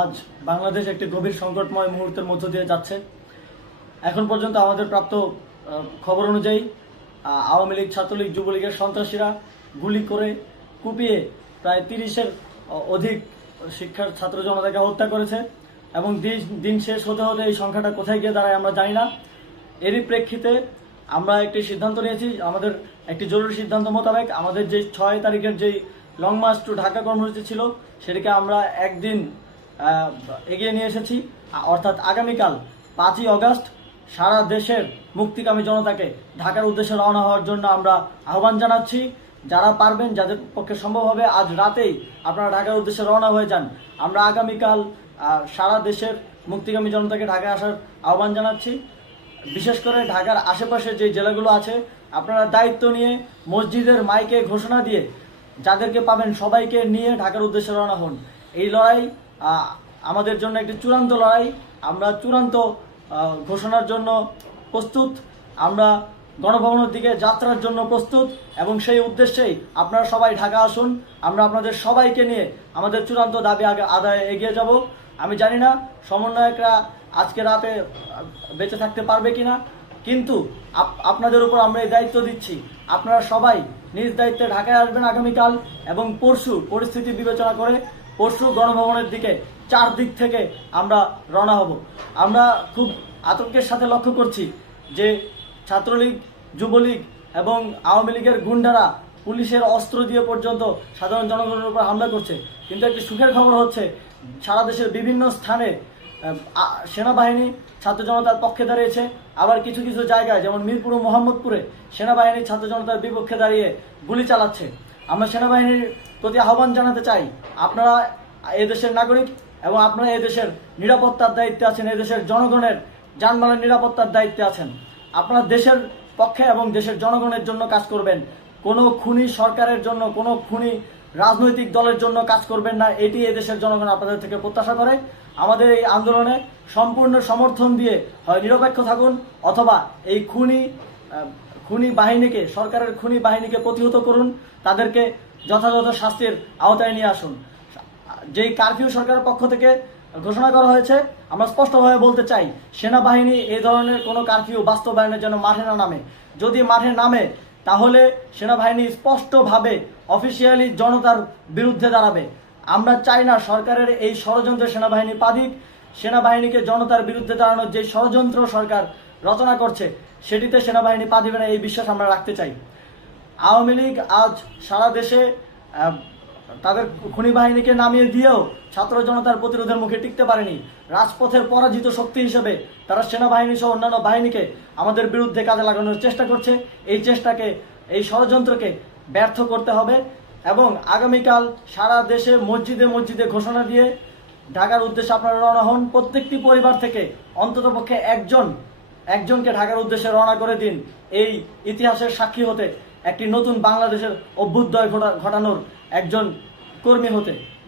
আজ বাংলাদেশ একটি গভীর সংকটময় মুহূর্তের মধ্য দিয়ে যাচ্ছে। এখন পর্যন্ত আমাদের প্রাপ্ত খবর অনুযায়ী আওয়ামী লীগ, ছাত্রলীগ, যুবলীগের সন্ত্রাসীরা গুলি করে কুপিয়ে প্রায় 30-এর অধিক শিক্ষার ছাত্র জনতাকে হত্যা করেছে এবং দিন শেষ হতে হতে এই সংখ্যাটা কোথায় গিয়ে দাঁড়ায় আমরা জানি না। এরই প্রেক্ষিতে আমরা একটি সিদ্ধান্ত নিয়েছি, আমাদের একটি জরুরি সিদ্ধান্ত মোতাবেক আমাদের যে 6 তারিখের যেই লং মার্চ টু ঢাকা কর্মসূচি ছিল সেটাকে আমরা একদিন এগিয়ে নিয়ে এসেছি। অর্থাৎ আগামীকাল 5ই অগস্ট সারা দেশের মুক্তিকামী জনতাকে ঢাকার উদ্দেশ্যে রওনা হওয়ার জন্য আমরা আহ্বান জানাচ্ছি। যারা পারবেন, যাদের পক্ষে সম্ভব হবে, আজ রাতেই আপনারা ঢাকার উদ্দেশ্যে রওনা হয়ে যান। আমরা আগামীকাল সারা দেশের মুক্তিকামী জনতাকে ঢাকায় আসার আহ্বান জানাচ্ছি। বিশেষ করে ঢাকার আশেপাশে যে জেলাগুলো আছে আপনারা দায়িত্ব নিয়ে মসজিদের মাইকে ঘোষণা দিয়ে যাদেরকে পাবেন সবাইকে নিয়ে ঢাকার উদ্দেশ্যে রওনা হন। এই লড়াই আমাদের জন্য একটি চূড়ান্ত লড়াই। আমরা চূড়ান্ত ঘোষণার জন্য প্রস্তুত, আমরা গণভবনের দিকে যাত্রার জন্য প্রস্তুত এবং সেই উদ্দেশ্যেই আপনারা সবাই ঢাকা আসুন। আমরা আপনাদের সবাইকে নিয়ে আমাদের চূড়ান্ত দাবি আদায়ে এগিয়ে যাব। আমি জানি না সমন্বয়করা আজকে রাতে বেঁচে থাকতে পারবে কিনা, কিন্তু আপনাদের উপর আমরা এই দায়িত্ব দিচ্ছি। আপনারা সবাই নিজ দায়িত্বে ঢাকায় আসবেন আগামীকাল এবং পরশু পরিস্থিতি বিবেচনা করে পরশু গণভবনের দিকে 4 দিক থেকে আমরা রওনা হব। আমরা খুব আতঙ্কের সাথে লক্ষ্য করছি যে ছাত্রলীগ, যুবলীগ এবং আওয়ামী লীগের গুন্ডারা পুলিশের অস্ত্র দিয়ে পর্যন্ত সাধারণ জনগণের উপর হামলা করছে। কিন্তু একটি সুখের খবর হচ্ছে সারা দেশের বিভিন্ন স্থানে সেনাবাহিনী ছাত্র জনতার পক্ষে দাঁড়িয়েছে। আবার কিছু কিছু জায়গায় যেমন মিরপুর ও মোহাম্মদপুরে সেনাবাহিনী ছাত্র জনতার বিপক্ষে দাঁড়িয়ে গুলি চালাচ্ছে। আমরা সেনাবাহিনীর প্রতি আহ্বান জানাতে চাই, আপনারা এদেশের নাগরিক এবং আপনারা এদেশের নিরাপত্তার দায়িত্বে আছেন, এদেশের জনগণের যানবাহনের নিরাপত্তার দায়িত্বে আছেন। আপনারা দেশের পক্ষে এবং দেশের জনগণের জন্য কাজ করবেন। কোনো খুনি সরকারের জন্য, কোনো খুনি রাজনৈতিক দলের জন্য কাজ করবেন না। এটি এদেশের জনগণ আপনাদের থেকে প্রত্যাশা করে। আমাদের এই আন্দোলনে সম্পূর্ণ সমর্থন দিয়ে হয় নিরপেক্ষ থাকুন অথবা এই খুনি বাহিনীকে, সরকারের খুনি বাহিনীকে প্রতিহত করুন, তাদেরকে যথাযথ শাস্তির আওতায় নিয়ে আসুন। যেই কারফিউ সরকারের পক্ষ থেকে ঘোষণা করা হয়েছে, আমরা স্পষ্টভাবে বলতে চাই সেনাবাহিনী এই ধরনের কোনো কারফিউ বাস্তবায়নের জন্য মাঠে না নামে। যদি মাঠে নামে তাহলে সেনাবাহিনী স্পষ্টভাবে অফিসিয়ালি জনতার বিরুদ্ধে দাঁড়াবে। আমরা চাই না সরকারের এই ষড়যন্ত্রে সেনাবাহিনী পা দিক। সেনাবাহিনীকে জনতার বিরুদ্ধে দাঁড়ানোর যে ষড়যন্ত্র সরকার রচনা করছে সেটিতে সেনাবাহিনী পা দিবে না, এই বিশ্বাস আমরা রাখতে চাই। আওয়ামী লীগ আজ সারা দেশে তাদের খুনি বাহিনীকে নামিয়ে দিয়েও ছাত্র জনতার প্রতিরোধের মুখে টিকতে পারেনি। রাজপথের পরাজিত শক্তি হিসেবে তারা সেনাবাহিনী সহ অন্যান্য বাহিনীকে আমাদের বিরুদ্ধে কাজে লাগানোর চেষ্টা করছে। এই চেষ্টাকে, এই ষড়যন্ত্রকে ব্যর্থ করতে হবে এবং আগামীকাল সারা দেশে মসজিদে মসজিদে ঘোষণা দিয়ে ঢাকার উদ্দেশ্যে আপনারা রওনা হন। প্রত্যেকটি পরিবার থেকে অন্ততপক্ষে একজনকে ঢাকার উদ্দেশ্যে রওনা করে দিন, এই ইতিহাসের সাক্ষী হতে, একটি নতুন বাংলাদেশের অভ্যুদয় ঘটানোর একজন কর্মী হতে।